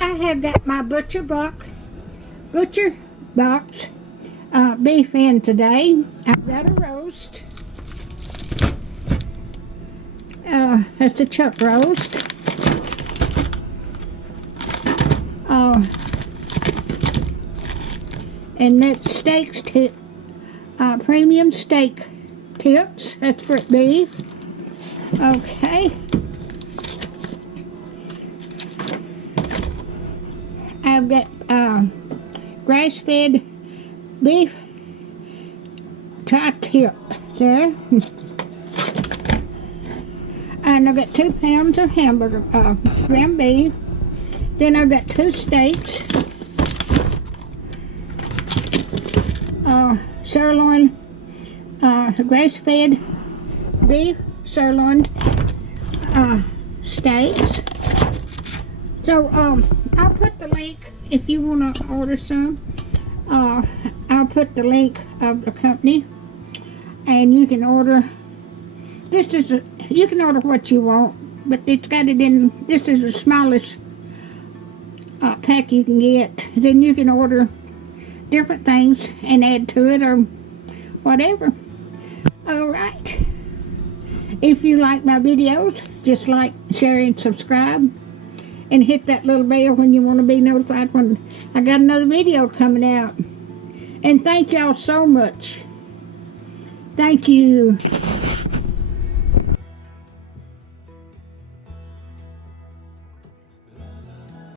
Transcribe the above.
I have got my ButchBox beef in today. I've got a roast. That's a chuck roast. And that's steaks tip, premium steak tips. That's for beef. Okay. I've got grass-fed beef tri-tip there. And I've got 2 pounds of hamburger, ground beef. Then I've got 2 steaks. Sirloin, grass-fed beef sirloin steaks. So I'll put the link if you want to order some. I'll put the link of the company, and you can order. You can order what you want, but it's got it in. This is the smallest pack you can get. Then you can order different things and add to it or whatever. Alright, if you like my videos, just like, share, and subscribe, and hit that little bell when you want to be notified when I got another video coming out. And thank y'all so much. Thank you.